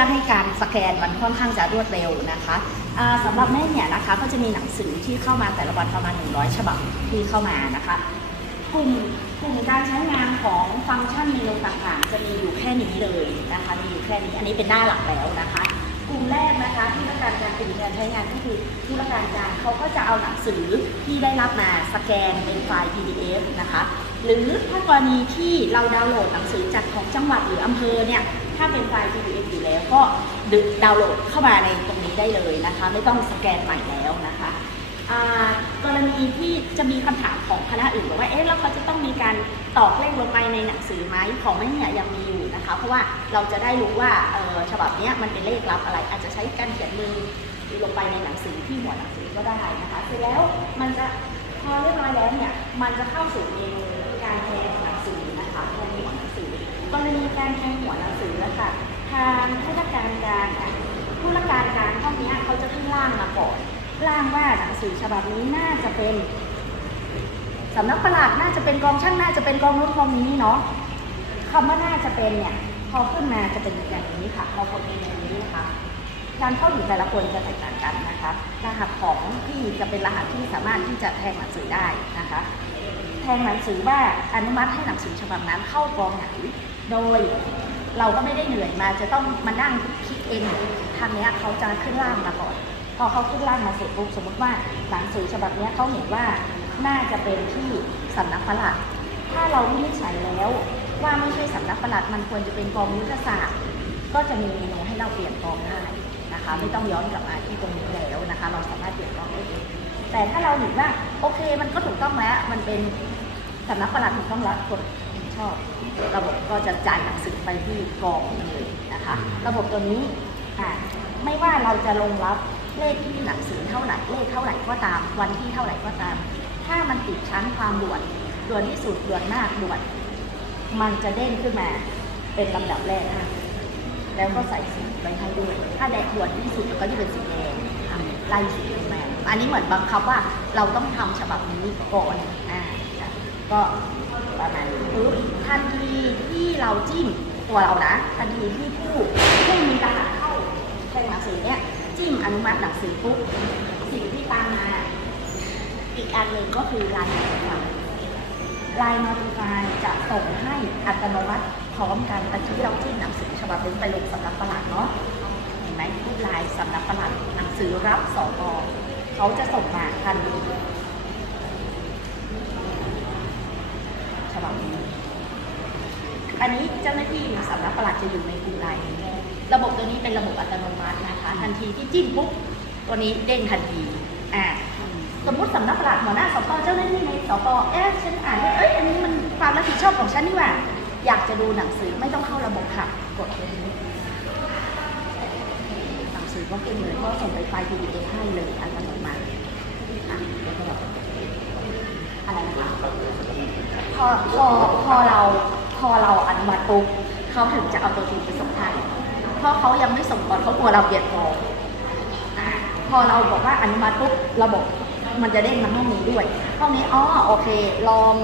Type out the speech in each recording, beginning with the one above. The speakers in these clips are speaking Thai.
อให้การสแกนมันค่อนข้างจะรวดเร็วนะคะอ่าสำหรับแม่เนี่ยนะคะก็จะมีหนังสือที่เข้ามาแต่ละวันประมาณ 100 ฉบับที่เข้ามานะคะกลุ่มกลุ่มการใช้งานของฟังก์ชันเมนูต่างๆ จะมีอยู่แค่นี้เลยนะคะมีอยู่แค่นี้อันนี้เป็นหน้าหลักแล้วนะคะ กลุ่มแรกนะคะที่ต้องการการกลุ่มการใช้งานก็คือธุรการการเขาก็จะเอาหนังสือที่ได้รับมาสแกนเป็นไฟล์ PDF นะคะ หรือถ้ากรณีที่เราดาวน์โหลดหนังสือจากของจังหวัดหรืออำเภอเนี่ย ถ้าเป็นไฟล์ PDF อยู่แล้วก็ดึดาวน์โหลดเข้ามาในตรงนี้ได้เลยนะคะ ไม่ต้องสแกนใหม่แล้วนะคะกรณีที่จะมีคำถามของคณะอื่นบอกว่าเอ๊ะแล้วเขาจะต้องมีการตอกเลขลงไปในหนังสือไหมของไม่เนี่ยยังมีอยู่นะคะ เพราะว่าเราจะได้รู้ว่าฉบับนี้มันเป็นเลขลับอะไร อาจจะใช้การเขียนมือลงไปในหนังสือที่หัวหนังสือก็ได้นะคะเสร็จแล้วมันจะพอเรียบร้อยแล้วเนี่ยมันจะเข้าสู่เมนูการแทนหนังสือนะคะแทนหัวหนังสือ กรณีการแทนหัวหนังสือนะคะทางผู้ราชการการผู้ราชการการห้องนี้เขาจะขึ้นล่างมาก่อนร่างว่าหนังสือฉบับนี้น่าจะเป็นสำนักประหลัดน่าจะเป็นกองช่างน่าจะเป็นกองนู้นกองนี้เนาะคำว่าน่าจะเป็นเนี่ยพอขึ้นมาจะเป็นอย่างนี้ค่ะพอกดเป็นอย่างนี้นะคะการเข้าถึงแต่ละคนจะแตกต่างกันนะคะรหัสของที่จะเป็นรหัสที่สามารถที่จะแทงหนังสือได้นะคะ แทงหนังสือว่าอนุมัติให้หนังสือฉบับนั้นเข้ากองไหน โดยเราก็ไม่ได้เหนื่อยมาจะต้องมานั่งคิดเองทางนี้เขาจะขึ้นล่างมาก่อน พอเขาขึ้นล่างมาเสร็จปุ๊บสมมติว่าหนังสือฉบับนี้เขาเห็นว่าน่าจะเป็นที่สำนักปลัด ถ้าเราวินิจฉัยแล้วว่าไม่ใช่สำนักปลัดมันควรจะเป็นกองยุทธศาสตร์ ก็จะมีเมนูให้เราเปลี่ยนกองได้นะคะ ไม่ต้องย้อนกลับมาที่ตรงนี้แล้วนะคะ เราสามารถเปลี่ยนกองได้เองแต่ถ้าเราเห็นว่าโอเคมันก็ถูกต้องแล้ว มันเป็นสำนักปลัดถูกต้องแล้วกด ชอบ ระบบก็จะจ่ายหนังสือไปที่กองเลยนะคะ ระบบตัวนี้อ่าไม่ว่าเราจะลงรับเลขที่หนังสือเท่าไหร่เลขเท่าไหร่ก็ตาม วันที่เท่าไหร่ก็ตาม ถ้ามันติดชั้นความด่วนด่วนที่สุดด่วนมากด่วน มันจะเด้งขึ้นมาเป็นลำดับแรกนะแล้วก็ใส่สีไปให้ด้วย ถ้าแดดด่วนที่สุดก็จะเป็นสีแดงอะไล่สีขึ้นมาอันนี้เหมือนบังคับว่าเราต้องทำฉบับนี้ก่อนอ่าก็ ประมาณนี้ปุ๊บทันทีที่เราจิ้มตัวเรานะ ทันทีที่ผู้ผู้มีรหัสเข้าแทงหนังสือเนี่ยจิ้มอนุมัติหนังสือปุ๊บสิ่งที่ตามมา อีกอันหนึ่งก็คือลายหนังสือลาย Notify จะส่งให้อัตโนมัติพร้อมกันตะกี้เราจิ้มหนังสือฉบับเป็นไปลงสำนักประหลัดเนาะเห็นไหมรูปลายสำนักประหลัดหนังสือรับสอบอเขาจะส่งมาทันที บับนี้ อันนี้เจ้าหน้าที่สำนักประหลัดจะอยู่ในกลุ่มไลน์ระบบตัวนี้เป็นระบบอัตโนมัตินะคะ ทันทีที่จิ้มปุ๊บตัวนี้เด้งทันทีอ่าสมมติสำนักปลัดหัวหน้าสปเจ้าหน้าที่ในสปเอ๊ะฉันอ่านว่าเอ้ยอันนี้มันความรับผิดชอบของฉันนี่หว่าอยากจะดูหนังสือไม่ต้องเข้าระบบค่ะ กดตรงนี้หนังสือก็เป็นเลยก็ส่งไปไฟล์ PDF ให้เลยอัตโนมัติอะเดี๋ยวก็อะไรนะคะ พอพอพอเราพอเราอนุมัติปุ๊บเขาถึงจะเอาตัวจริงไปส่งให้เพราะเขายังไม่ส่งก่อนเขากลัวเราเปลี่ยนฟอร์มอะพอเราบอกว่าอนุมัติปุ๊บระบบมันจะเด้งมาห้องนี้ด้วยห้องนี้อ๋อโอเค ลอง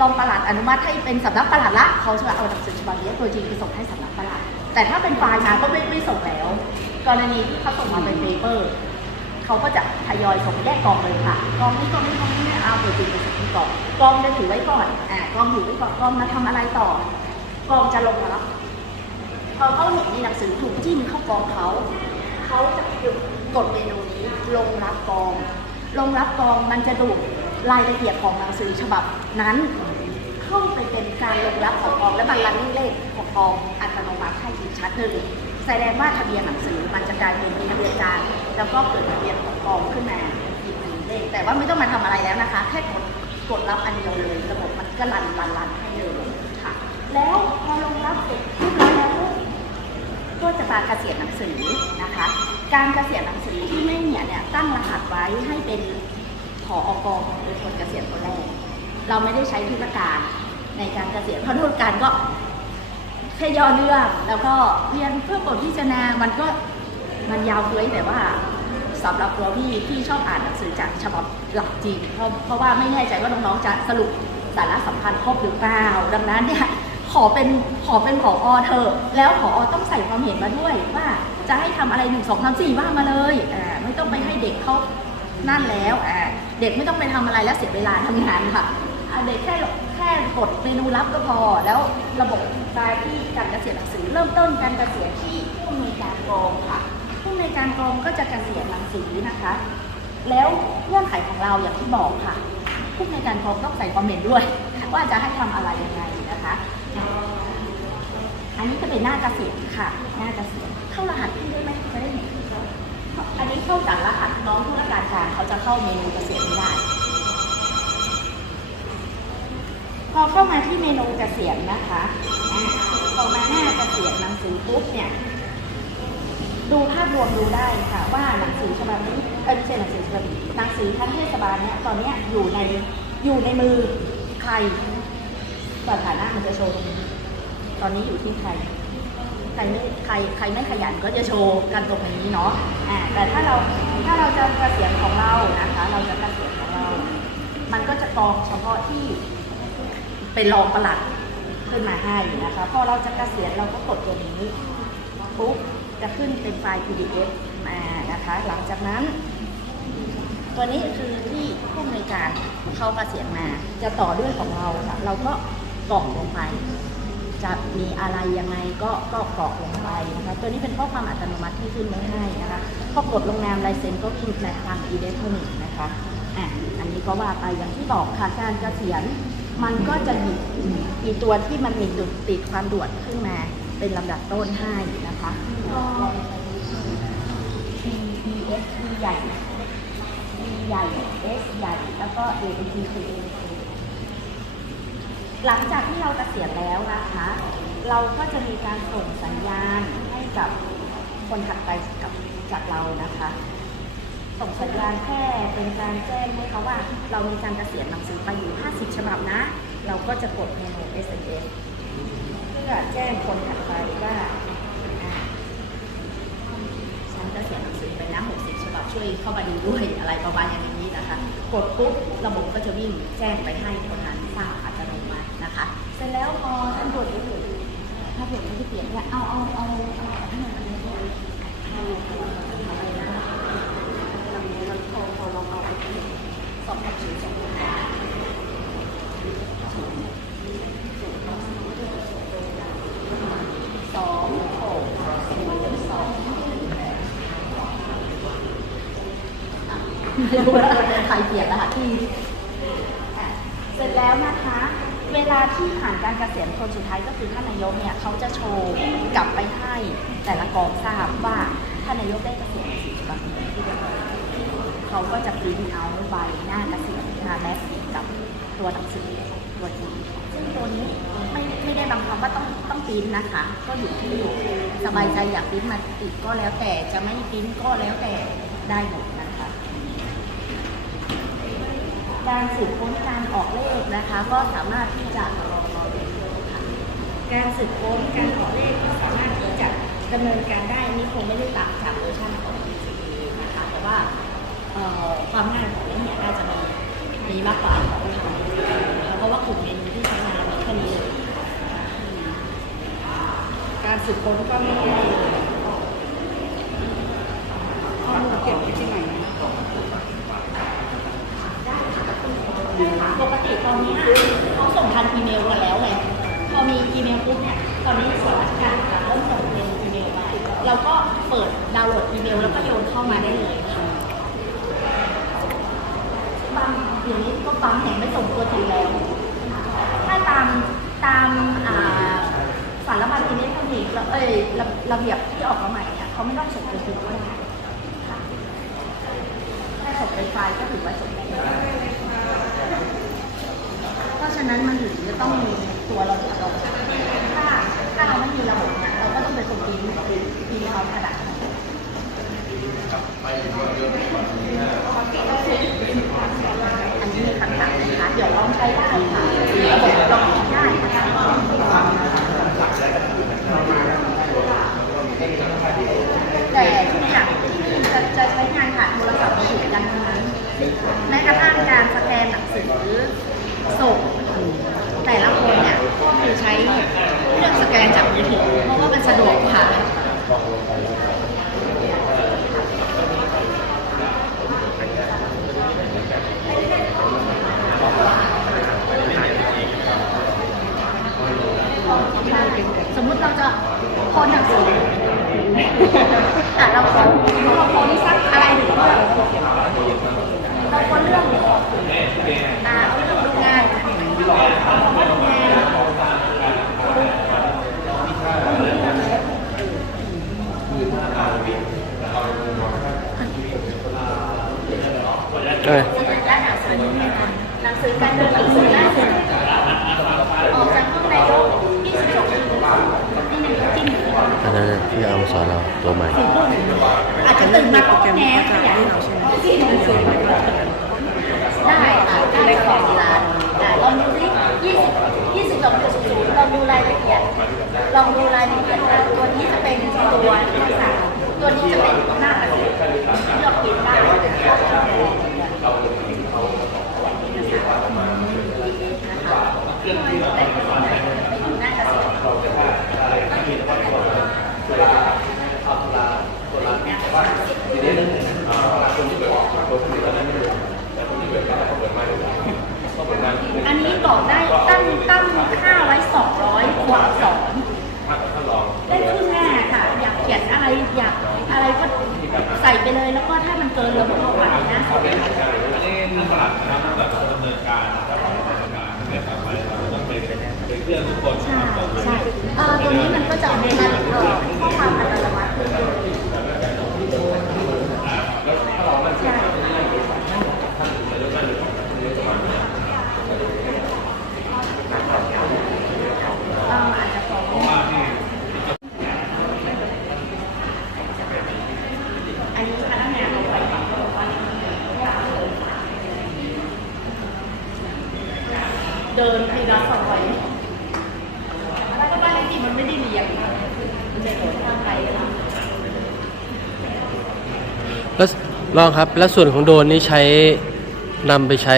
ลองประหลัดอนุมัติให้เป็นสำนักประหลัดละเขาจะเอาหนังสือฉบับนี้ตัวจริงไปส่งให้สำนักประหลัดแต่ถ้าเป็นไฟล์มาก็ไม่ไม่ส่งแล้ว กรณีที่เขาส่งมาเป็นเปเปอร์ เขาก็จะทยอยส่งแยกกองเลยค่ะ กองนี้กองนี้กองนี้เอาตัวจริงไปส่งที่กองกองจะถือไว้ก่อนอ่ากองถือไว้ก่อนกองมาทำอะไรต่อ กองจะลงมารับพอเขาเห็นในหนังสือถูกจิ้มเข้ากองเขาเขาจะกดเมนูนี้ลงรับกอง ลงรับกองมันจะดูดรายละเอียดของหนังสือฉบับนั้นเข้าไปเป็นการลงรับของกองและบรรลันเลขของกองอัตโนมัติให้ชัดเลย แสดงว่าทะเบียนหนังสือมันจะกลายเป็นทะเบียนการ แล้วก็เกิดทะเบียนของกองขึ้นมาอีกหนึ่งเลขแต่ว่าไม่ต้องมาทำอะไรแล้วนะคะ แค่กดกดรับอันเดียวเลย ระบบมันก็รันรันรันให้เลยค่ะ แล้วพอลงรับเสร็จเรียบร้อยแล้วก็จะมาเกษียณหนังสือนะคะ การเกษียณหนังสือที่ไม่เนี่ยเนี่ยตั้งรหัสไว้ให้เป็นผออกองเป็นคนเกษียณคนแรกเราไม่ได้ใช้ธุรการในการเกษียณเพราะธุรการก็ ค่ย่อเรื่องแล้วก็เรียนเพื่อบทพิจารณา มันก็มันยาวเฟ้ยแต่ว่าสำหรับตัวพี่พี่ชอบอ่านหนังสือจากฉบับหลักจริงเพราะเพราะว่าไม่แน่ใจว่าน้องๆจะสรุปสาระสำคัญครบหรือเปล่า ดังนั้นเนี่ยขอเป็นขอเป็นผออเธอแล้วผออต้องใส่ความเห็นมาด้วยว่าจะให้ทำอะไรหนึ่งสองสามสี่ว่ามาเลยอ่าไม่ต้องไปให้เด็กเขานั่นแล้วอ่าเด็กไม่ต้องไปทำอะไรแล้วเสียเวลาทำงานค่ะเด็กแค่ ค่กดเมนูรับก็พอ แล้วระบบการที่การเกษียณหนังสือเริ่มต้นการเกษียณที่ผู้อำนวยการกองค่ะ ผู้อำนวยการกองก็จะเกษียณหนังสือนะคะ แล้วเงื่อนไขของเราอย่างที่บอกค่ะ ผู้อำนวยการกองต้องใส่ความเห็นด้วย ว่าจะให้ทำอะไรยังไงนะคะ อันนี้จะเป็นหน้าเกษียณค่ะ หน้าเกษียณเข้ารหัสพี่ได้ไหมจะได้เห็นอันนี้เข้าจากรหัสน้องธุรการกางเขาจะเข้าเมนูเกษียณไม่ได้ พ อเข้ามาที่เมนูเกษียณนะคะอ่าพอมาหน้าเกษียณหนังสือปุ๊บเนี่ย ดูภาพรวมดูได้ค่ะว่าหนังสือฉบับนี้เอ้ยไม่ใช่หนังสือฉบับนี้หนังสือทั้งเทศบาลเนี่ยตอนเนี้ยอยู่ในอยู่ในมือใครสถานะมันจะโชว์ตรงนี้ตอนนี้อยู่ที่ใครใครไม่ใครใครไม่ขยันก็จะโชว์กันตรงนี้เนาะอ่าแต่ถ้าเราถ้าเราจะเกษียณของเรานะคะ เราจะเกษียณของเรา มันก็จะกองเฉพาะที่ เป็นรองประหลัดขึ้นมาให้นะคะพอเราจะกะเกษียณเราก็กดตัวนี้ปุ๊บจะขึ้นเป็นไฟล์ PDF มานะคะ หลังจากนั้น ตัวนี้คือที่ผู้อำนวยการเขาเกษียณมา จะต่อด้วยของเราค่ะ เราก็กรอกลงไป จะมีอะไรยังไงก็ก็กรอกลงไปนะคะ ตัวนี้เป็นข้อความอัตโนมัติที่ขึ้นไว้ให้นะคะพอกดลงนามลายเซ็นก็ขึ้นในทางอิเล็กทรอนิกส์นะคะอะอันนี้ก็ว่าไปอย่างที่บอกค่ะการเกษียณ มันก็จะหยิบอีตัวที่มันมีจุดติดความด่วนขึ้นมา เป็นลำดับต้นให้นะคะ T E S T ใหญ่ E ใหญ่ S ใหญ่ แล้วก็ A N T คือ A N T หลังจากที่เราเกษียณแล้วนะคะ เราก็จะมีการส่งสัญญาณให้กับคนถัดไปกับจากเรานะคะ ส่งสัญญาณแค่เป็นการแจ้งให้เขาว่า เรามีการเกษียณหนังสือไปอยู่ 50 ฉบับนะ เราก็จะกดเมนู SMS เพื่อแจ้งคนถัดไปว่าฉันเกษียณหนังสือไปนะ 60 ฉบับช่วยเข้ามาดูด้วยอะไรประมาณอย่างนี้นะคะ กดปุ๊บระบบก็จะวิ่งแจ้งไปให้คนนั้นทราบอัตโนมัตินะคะ เสร็จแล้วพอท่านตรวจด้เลยถ้าเปลี่ยนไม่ได้เปลี่ยนเนี่ยเอาเอาเอาเอาให้หน่อยอันเอาอะไรน สองพันสี่สองพันห้าสองหกศูนย์สองไม่รู้ว่าใครเปลี่ยนรหัสที่เสร็จแล้วนะคะ เวลาที่ผ่านการเกษียณคนสุดท้ายก็คือท่านนายกเนี่ยเขาจะโชว์กลับไปให้แต่ละกองทราบว่าท่านนายกได้เกษียณสี่ฉบับนี้ที่ เขาก็จะปริ้นเอาใบหน้ากษียณมาแลกกับตัวหนังสือตัวจริงซึ่งตัวนี้ไม่ไม่ได้บังคับว่าต้องต้องปริ้นนะคะ ก็อยู่ที่สบายใจอยากปริ้นมาติดก็แล้วแต่จะไม่ปริ้นก็แล้วแต่ได้หมดนะคะการสืบค้นการออกเลขนะคะ ก็สามารถที่จะการสืบค้นการออกเลขก็สามารถที่จะดำเนินการได้นี้คงไม่ได้ต่างจากเวอร์ชันของ BCA นะคะแต่ว่าเอ่อ ความง่ายของเลขเนี่ยน่าจะมีมีมากกว่าของทางเพราะว่ากลุ่มเมนที่ใช้งานมีแค่นี้เลยการสืบค้นก็ไม่ได้ข้อมูลเก็บไว้ที่ไหนนะปกติตอนนี้เขาส่งทางอีเมลกันแล้วไงพอมีอีเมลปุ๊บเนี่ยตอนนี้ส่วนราชการเริ่มส่งเป็นอีเมลมาเราก็เปิดดาวน์โหลดอีเมลแล้วก็โยนเข้ามาได้เลยค่ะบาง อย่างนี้ก็บางแห่งไม่ส่งตัวจริงแล้วถ้าตามตามอ่าสารบัญอิเล็กทรอนิกส์แล้วเอ้ยระระเบียบที่ออกมาใหม่เนี่ยเขาไม่ต้องส่งตัวจริงก็ได้ค่ะแค่ส่งเป็นไฟก็ถือว่าส่งได้แล้วเพราะฉะนั้นมันถึงจะต้องมีตัวระบบเราถ้าถ้าเราไม่มีระบบเนี่ยเราก็ต้องเป็นคนพิมพ์พิมพ์เอากระดาษอันนี้ มีคำถามนะคะเดี๋ยวลองใช้ได้ค่ะระบบลองได้นะคะแต่ทุกอย่างที่นี่จะจะใช้งานผ่านโทรศัพท์มือถือกันทั้งนั้นแม้กระทั่งการสแกนหนังสือส่งแต่ละคนเนี่ยคือใช้เครื่องสแกนจากมือถือเพราะว่ามันสะดวกกว่า ส มมติเราจะโคนหนังสือแต่เราโคนเราโคนสักอะไรหนึ่งเรื่องเราโคนเรื่องอ่าเอาเรื่องดูงานเอ้ยด้านหนังสือหนังสือการเดินหนังสืออกจากห้องนายก26ที่หนึ่งที่หนึ่ง อันนั้นน่ะที่เอามาสอนเราตัวใหม่ อาจจะตื่นมาก็แง้ขยายที่หนังสือได้ค่ะได้ขอดเวลาอะลองดูสิยี่สิบยี่สิบสองจุดศูนย์ลองดูรายละเอียด ลองดูรายละเอียดว่าตัวนี้จะเป็นตัวภาษาตัวนี้จะเป็นหน้ากระดาษเลือกปิดได้นะคะไปดูหน้ากระดาษ อันนี้บอกได้ตั้งตั้งค่าไว้ 200คูณสองได้ครึ่งหน้าค่ะ อยากเขียนอะไรอยากอะไรก็ใส่ไปเลยแล้วก็ถ้ามันเกินระบบประวัตินะ อันนี้ท่านประหลัดนะครับตั้งแต่ดำเนินการนะครับดำเนินการตั้งแต่ต่อไปเราต้องเป็นเป็นเพื่อนทุกคน ใช่ใช่เอ่อตัวนี้มันก็จะเป็นเอ่อข้อความอัตโนมัติใช่เอ่ออาจจะของอันนี้พนักงานเอาไปเดินทีละสองร้อยแล้วก็บ้านเลขที่มันไม่ได้เรียงมันจะโดนทางไปนะ แลองครับ แล้วส่วนของโดรนนี้ใช้นำไปใช้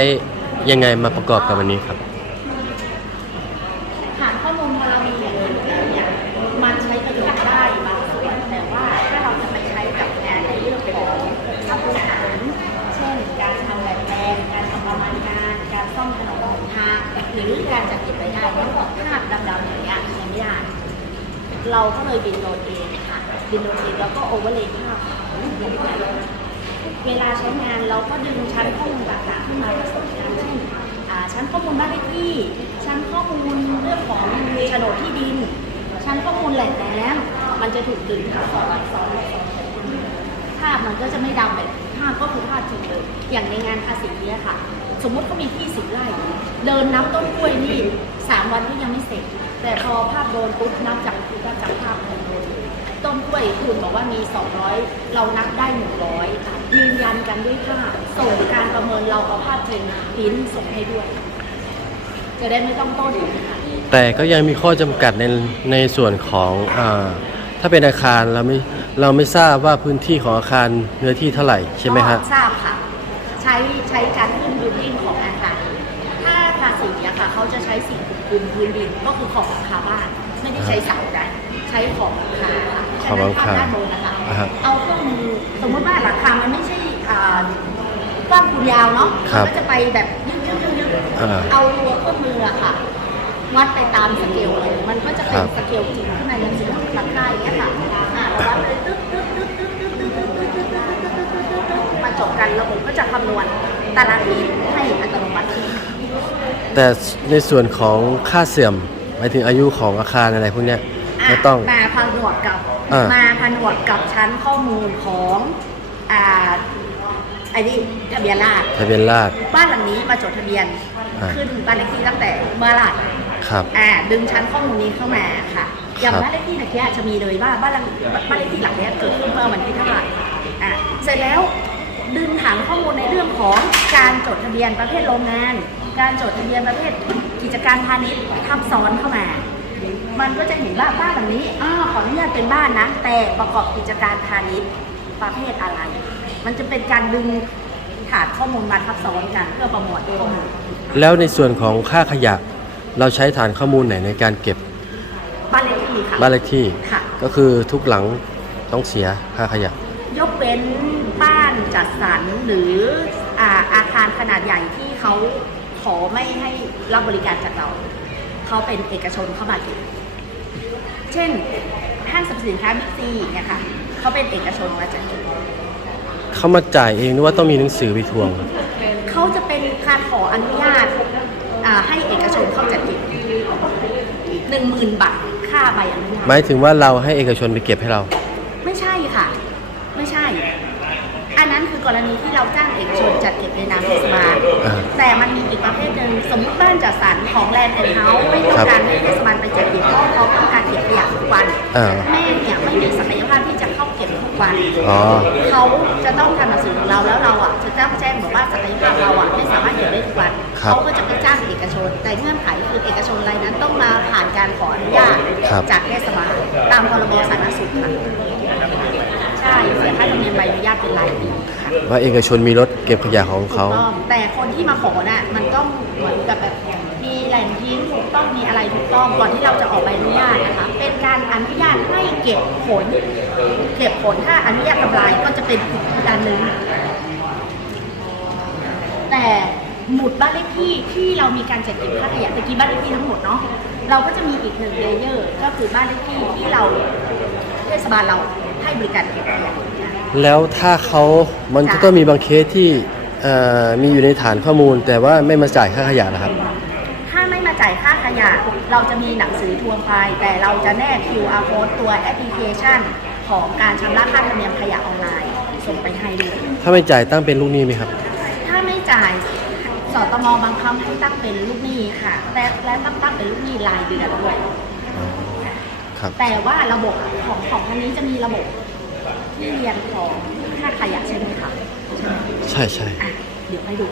ยังไงมาประกอบกับอันนี้ครับ ฐานข้อมูลพอเรามีอย่างนแล้วเนี่ยมันใช้ประโยชน์ได้บางส่วนแต่ว่าถ้าเราจะไปใช้กับงานในเรื่องของทำอาหารเช่น การทำแบบแปลงการทำประมาณการการซ่อมถนนหนทางหรือการจัดเก็บรายได้แล้วก็ภาพดำๆอย่างเงี้ยใช้ไม่ได้เราก็เลยบินโดรนเองค่ะบินโดรนเองแล้วก็โอเวอร์เลย์ภาพลงไป เวลาใช้งานเราก็ดึงชั้นข้อมูลต่างๆขึ้นมาผสมกันเช่นชั้นข้อมูลบ้านเลขที่ ชั้นข้อมูลเรื่องของโฉนดที่ดิน ชั้นข้อมูลแหล่งน้ำมันจะถูกดึงซ้อนซ้อนซ้อนภาพมันก็จะไม่ดำแบบภาพก็คือภาพจริงเลยอย่างในงานภาษีเนี่ยค่ะ สมมติเขามีที่สิบไร่เดินนับต้นกล้วยนี่สามวันก็ยังไม่เสร็จ แต่พอภาพโดนปุ๊บนับจากนับจากภาพเลย ต้นกล้วยคุณบอกว่ามี 200 เรานับได้ 100ค่ะยืนยันกันด้วยภาพส่งการประเมินเราเอาภาพจริงพิมพ์ส่งให้ด้วย จะได้ไม่ต้องต้นค่ะแต่ก็ยังมีข้อจำกัดในในส่วนของอาถ้าเป็นอาคารเราไม่เราไม่ทราบว่าพื้นที่ของอาคารเนื้อที่เท่าไหร่ใช่ไหมฮะก็ทราบค่ะ ใช้ใช้การขึ้นบิลดิ้งของอาคารถ้าภาษีอะค่ะ เขาจะใช้สิ่งปลูกคุมพื้นดินก็คือของหลังคาบ้าน ไม่ได้ใช้เสานะใช้ของหลังคาค่ะ ของหลังคาฉะนั้นภพด้านบนนะคะอ่าฮะเอาเครื่องมือสมมติว่าหลังคามันไม่ใช่อ่ากว้างคูณยาวเนาะครับมัก็จะไปแบบยึกยึกยึกยึกอ่าเอาตัวเครื่องมืออะค่ะ วัดไปตามสเกลเลยมันก็จะเป็นครับ สเกลจริงข้างในยังสีหลังคาอย่างเงี้ยค่ะอ่าเราวัดเลยตึ๊บตึ๊บตึ๊บตึ๊บตึ๊บตึ๊บตึ๊บตึ๊บตึ๊บตึ๊บตึ๊บตึ๊บตึ๊บมาจบกันระบบก็จะคำนวณตารางเมตรให้อัตโนมัติ แต่ในส่วนของค่าเสื่อมหมายถึงอายุของอาคารอะไรพวกเนี้ย อะก็ต้องมาผนวกกับอ่าม มาผนวกกับชั้นข้อมูลของอ่าไอ้นี่ทะเบียนราษฎร์ทะเบียนราษฎร์ บ้านหลังนี้มาจดทะเบียนอ่า ขึ้นบ้านเลขที่ตั้งแต่เมื่อไหร่ครับ อ่าดึงชั้นข้อมูลนี้เข้ามาค่ะอย่างครับ บ้านเลขที่เมื่อกี้อาจจะมีเลยว่าบ้านหลังบ้านเลขที่หลังเนี้ยเกิดขึ้นเมื่อวันที่เท่าไหร่อ่าเสร็จแล้วดึงฐานข้อมูลในเรื่องของการจดทะเบียนประเภทโรงงาน การจดทะเบียนประเภทกิจการพาณิชย์ทับซ้อนเข้ามา มันก็จะเห็นว่าบ้านหลังนี้อ้าวขออนุญาตเป็นบ้านนะ แต่ประกอบกิจการพาณิชย์ประเภทอะไร มันจะเป็นการดึงฐานข้อมูลมาทับซ้อนกันเพื่อประมวลข้อมูลแล้วในส่วนของค่าขยะ เราใช้ฐานข้อมูลไหนในการเก็บบ้านเลขที่ค่ะบ้านเลขที่ค่ะ ก็คือทุกหลังต้องเสียค่าขยะ ยกเว้นบ้านจัดสรรหรืออาอาคารขนาดใหญ่ที่เขาขอไม่ให้รับบริการจากเรา เขาเป็นเอกชนเข้ามาเก็บ เช่นห้างสรรพสินค้าบิ๊กซีเนี่ยค่ะเขาเป็นเอกชนมาจัดเก็บเขามาจ่ายเองหรือว่าต้องมีหนังสือไปทวงเขาจะเป็นการขออนุญาตให้เอกชนเข้าจัดเก็บหนึ่งหมื่นบาทค่าใบอนุญาตหมายถึงว่าเราให้เอกชนไปเก็บให้เรา ไม่ใช่ค่ะ ไม่ใช่ อันนั้นคือกรณีที่เราจ้างเอกชนจัดเก็บในนามเทศบาลอ่าแต่มันมีอีกประเภทหนึ่งสมมติบ้านจัดสรรของแลนด์แอนด์เฮาส์ไม่ต้องการให้เทศบาลไปจัดเก็บเพราะเขาต้องการเก็บขยะทุกวันอ่า แม่เนี่ยไม่มีศักยภาพที่จะเข้าเก็บทุกวัน อ๋อ เขาจะต้องทำหนังสือถึงเราแล้วเราอะจะจ้างแจ้งบอกว่าศักยภาพเราอะไม่สามารถเก็บได้ทุกวันครับเขาก็จะไปจ้างเอกชน แต่เงื่อนไขคือเอกชนรายนั้นต้องมาผ่านการขออนุญาตครับ จากเทศบาลตามพรบสาธารณสุขค่ะใช่ เสียค่าธรรมเนียมใบอนุญาตเป็นรายปีค่ะว่าเอกชนมีรถเก็บขยะของถูกเขาต้องแต่คนที่มาขอน่ะมันต้องเหมือนกับแบบมีแหล่งทิ้งถูกต้องมีอะไรถูกต้องก่อนที่เราจะออกใบอนุญาตนะคะเป็นการอนุญาตให้เก็บผล เก็บผลถ้าอนุญาตทำลายก็จะเป็นอีกอันหนึ่ง แต่หมุดบ้านเลขที่ที่เรามีการจัดเก็บค่าขยะตะกี้บ้านเลขที่ทั้งหมดเนาะเราก็จะมีอีกหนึ่งเลเยอร์ ก็คือบ้านเลขที่ที่เราเทศบาลเรา ให้บริการเก็บขยะแล้วถ้าเขามันก็ต้องมีบางเคสที่เอ่อมีอยู่ในฐานข้อมูล แต่ว่าไม่มาจ่ายค่าขยะนะครับ ถ้าไม่มาจ่ายค่าขยะ เราจะมีหนังสือทวงไปแต่เราจะแนบ QR code ตัวแอปพลิเคชัน ของการชำระค่าธรรมเนียมขยะออนไลน์ ส่งไปให้ด้วย ถ้าไม่จ่ายตั้งเป็นลูกหนี้ไหมครับ ถ้าไม่จ่ายสตมบังคับให้ตั้งเป็นลูกหนี้ค่ะและและต้องตั้งเป็นลูกหนี้รายเดือนด้วย ครับ แต่ว่าระบบของของทางนี้จะมีระบบที่เรียนของค่าขยะใช่ไหมคะใช่ใช่อะเดี๋ยวให้ดู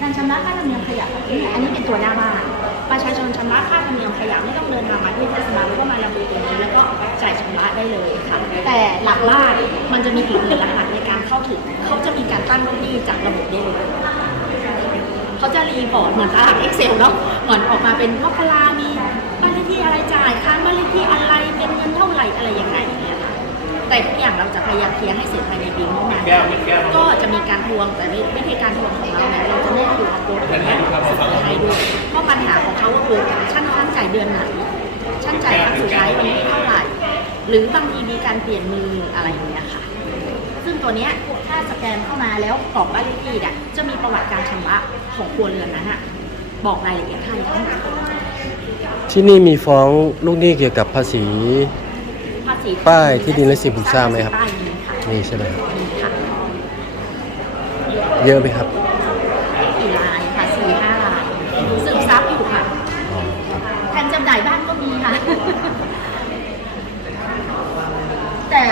การชำระค่าธรรมเนียมขยะนี่อันนี้เป็นตัวหน้าบ้านประชาชนชำระค่าธรรมเนียมขยะไม่ต้องเดินทางมาที่เทศบาลก็มาระบุตรงนี้แล้วก็จ่ายชำระได้เลยค่ะ แต่หลักบ้านมันจะมีอีกหนึ่งรหัสในการเข้าถึง เขาจะมีการตั้งลูกหนี้จากระบบได้เลยเขาจะรีพอร์ตเหมือนตาราง Excel เนาะเหมือนออกมาเป็นว่าพลามีบ้านเลข ที่อะไรจ่ายค้างบ้านเลขที่อะไรเป็นเงินเท่าไหร่อะไรยังไงอย่างเงี้ยค่ะแต่ทุกอย่างเราจะพยายามเคลียร์ให้เสร็จภายในปีงบประมาณแก้วเป็นแก้ว ก็จะมีการทวงแต่วิธีการทวงของเราเนี่ยเราจะแนบอยู่กับโค้ดตรงนี้ส่งไปให้ด้วยเพราะปัญหาของเขาก็คือชั้นค้างจ่ายเดือนไหนชั้นจ่ายครั้งสุดท้ายวันที่เท่าไหร่ หรือบางทีมีการเปลี่ยนมืออะไรอย่างเงี้ยค่ะ ซึ่งตัวเนี้ยถ้าสแกนเข้ามาแล้วกรอกบ้านเลขที่เนี่ยจะมีประวัติการชำระของครัวเรือนนั้นอะบอกรายละเอียดให้ทั้งหมด ที่นี่มีฟ้องลูกหนี้เกี่ยวกับภาษี ภาษีป้ายที่ดินและสิ่งปลูกสร้างไหมครับ ป้ายมีค่ะนี่ใช่ไหมครับมีค่ะเยอะไหมครับกี่ลายค่ะสี่ห้าลายสืบทรัพย์อยู่ค่ะแทนจำหน่ายบ้านก็มีค่ะ แต่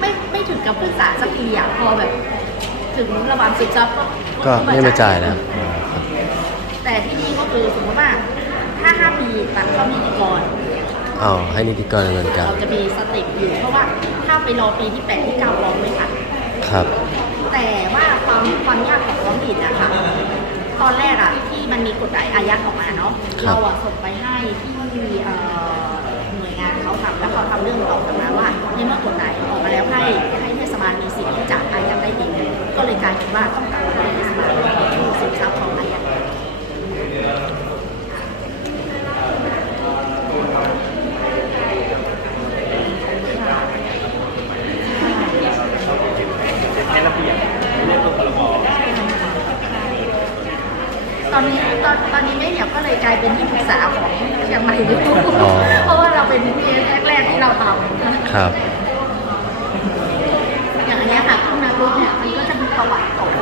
ไม่ไม่ถึงกับพึ่งษาสักทีอะพอแบบ ถึงระหว่างสืบทรัพย์ก็ก็ไม่มาจ่ายแล้วแต่ที่นี่ก็คือสมมติว่า ถ้าห้าปีตัดเข้านิติกรอ๋อให้นิติกรดำเนินการเราจะมีสเติปอยู่เพราะว่าถ้าไปรอปีที่แปดที่เก้ารอไม่ทันครับ แต่ว่าความความยากของท้องถิ่นนะคะตอนแรกอะที่มันมีกฎหมายอายัดออกมาเนาะครับ เราอะส่งไปให้ที่เอ่อหน่วยงานเขาทำแล้วเขาทำเรื่องตอบกลับมาว่าในเมื่อกฎหมายออกมาแล้วให้ให้เทศบาลมีสิทธิ์ที่จะอายัดได้เองก็เลยกลายเป็นว่าต้องการให้เทศบาลมีสิทธิ์ทรัพย์ของอายัด ให้ระเบียบเรื่องตัวพรบ ตอนนี้ตอนตอนนี้แม่เหนียวก็เลยกลายเป็นที่ปรึกษาของเชียงใหม่อยู่ อ๋อ เพราะว่าเราเป็นเคสแรกๆที่เราทำ ครับ อย่างอันเนี้ยค่ะเข้ามาปุ๊บเนี่ยมันก็จะมีประวัติของแ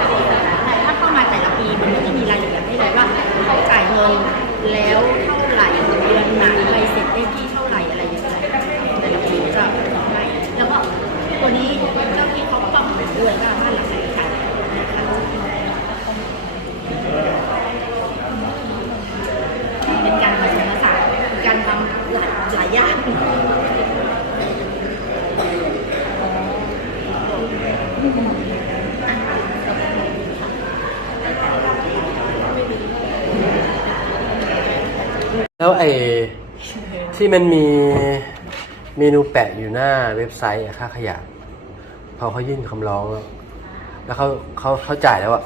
ต่ถ้าเข้ามาแต่ละปีมันก็จะมีรายละเอียดให้เลยว่าเขาจ่ายเงินแล้วเท่าไหร่เดือนไหนใบเสร็จเลขที่เท่าไหร่อะไรอย่างเงี้ยแต่ละปีจะบอกให้แล้วก็ตัวนี้เจ้าที่เขาก็บอกด้วยว่าบ้านหลังไหนขายนะคะเป็นการผสมผสานการทำหลายหลายอย่าง ค แล้วไอ้ ที่มันมีเมนูแปะอยู่หน้าเว็บไซต์อะค่าขยะพอเขายื่นคำร้องแล้วแล้วเขาเขาเขาจ่ายแล้วอะ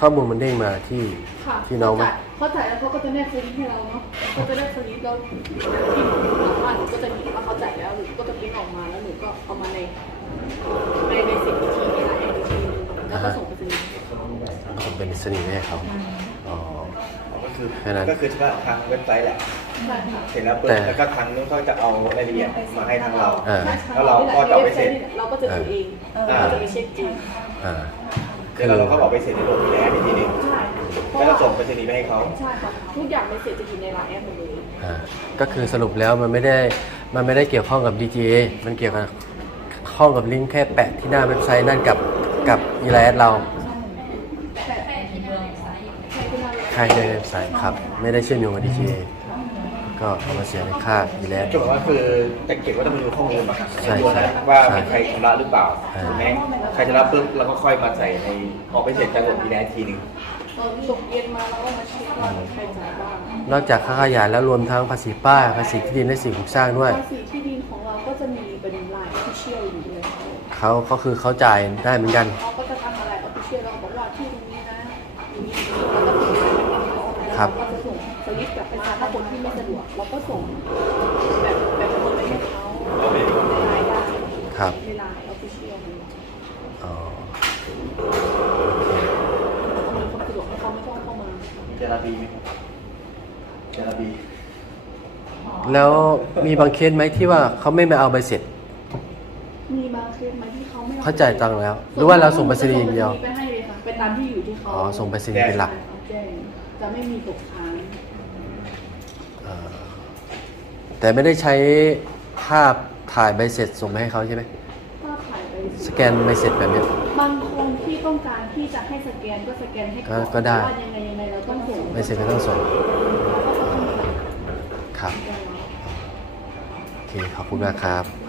ข้อมูลมันเด้งมาที่ค่ะที่น้องไหม เขาจ่ายแล้วเขาก็จะแนบสลิปให้เราเนาะเขาจะได้สลิปแล้วที่หนูหลังบ้านหนูก็จะเห็นว่าเขาจ่ายแล้วหนูก็จะพิมพ์ออกมาแล้วหนูก็เอามาในในในสิทธิที่ในไลน์อีกทีนึงแล้วก็ส่งไปสลิปให้เขาผมเป็นสนิทให้เขาอ๋อก็ คือแค่นั้นก็คือเฉพาะทางเว็บไซต์แหละใช่ค่ะเสร็จแล้วปุ๊บแต่แล้วก็ทางนู้นเขาจะเอารายละเอียดมาให้ทางเรา อ่า แล้วเราก็จะเอาไปเซ็นเราก็จะดูเองอ่าเราจะไปเช็คเองอ่าเดี๋ยวเราก็บอกไปเซ็นในโรงพยาบาลอีกทีหนึงใช่เพราะแล้วว่าก็ส่งไปเซ็นไปให้เขา ใช่ค่ะทุกอย่างในเสร็จจะอยู่ในไลน์แอปหมดเลยอ่าก็คือสรุปแล้วมันไม่ได้มันไม่ได้เกี่ยวข้องกับ DGA มันเกี่ยวกับข้องกับลิงก์แค่แปะที่หน้าเว็บไซต์นั่นกับกับอีไลน์เรา ใช่ที่เราเลยใช่ในเว็บไซต์ครับ ไม่ได้เชื่อมโยงกับ DGA ก็เอามาเสียในค่าอีไลน์ก็บอกว่าคือจะเก็บว่าต้องมาดูข้อมูลมาใช่ใช่ว่าใช่มีใครชำระหรือเปล่าใช่ ถูกไหมใครชำระปุ๊บเราก็ค่อยมาใส่ในออกไปเสร็จจากระบบอีแลนทีหนึ่งเราตกเย็นมาเราก็มาเช็คว่าใครจ่ายบ้างนอกจากค่าขยะแล้วรวมทั้งภาษีป้ายภาษีที่ดินและสิ่งปลูกสร้างด้วย ภาษีที่ดินของเราก็จะมีเป็นไลน์ออฟฟิเชียลอยู่เลยเขาก็คือเขาจ่ายได้เหมือนกันเขาก็จะทำอ ครับ เราก็จะส่งสลิปกลับไปถ้าคนที่ไม่สะดวกเราก็ส่งแบบแบบโอนไปให้เขาในไลน์ได้ครับในไลน์ออฟฟิเชียลของเราอ๋ออำนวยความสะดวกให้เขาไม่ต้องเข้ามาเจราบีไหมครับเจราบีแล้วมีบางเคสไหมที่ว่าเขาไม่มาเอาใบเสร็จ มีบางเคสไหมที่เขาไม่อเขาจ่ายตังค์แล้ว หรือว่าเราส่งไปรษณีย์อย่างเดียว ไปให้เลยค่ะไปตามที่อยู่ที่เขาอ๋อส่งไปรษณีย์เป็นหลักแจ้ง จะไม่มีตกค้างอ่าแต่ไม่ได้ใช้ภาพถ่ายใบเสร็จส่งไปให้เขาใช่ไหมภาพถ่ายไปสแกนใบเสร็จแบบเนี้ย บางคนที่ต้องการที่จะให้สแกนก็สแกนให้ก่อนก็ก็ได้ ว่ายังไงยังไงเราต้องส่งใบเสร็จก็ต้องส่งเราก็ต้องมีหลักครับฐานโอเค ขอบคุณมากครับ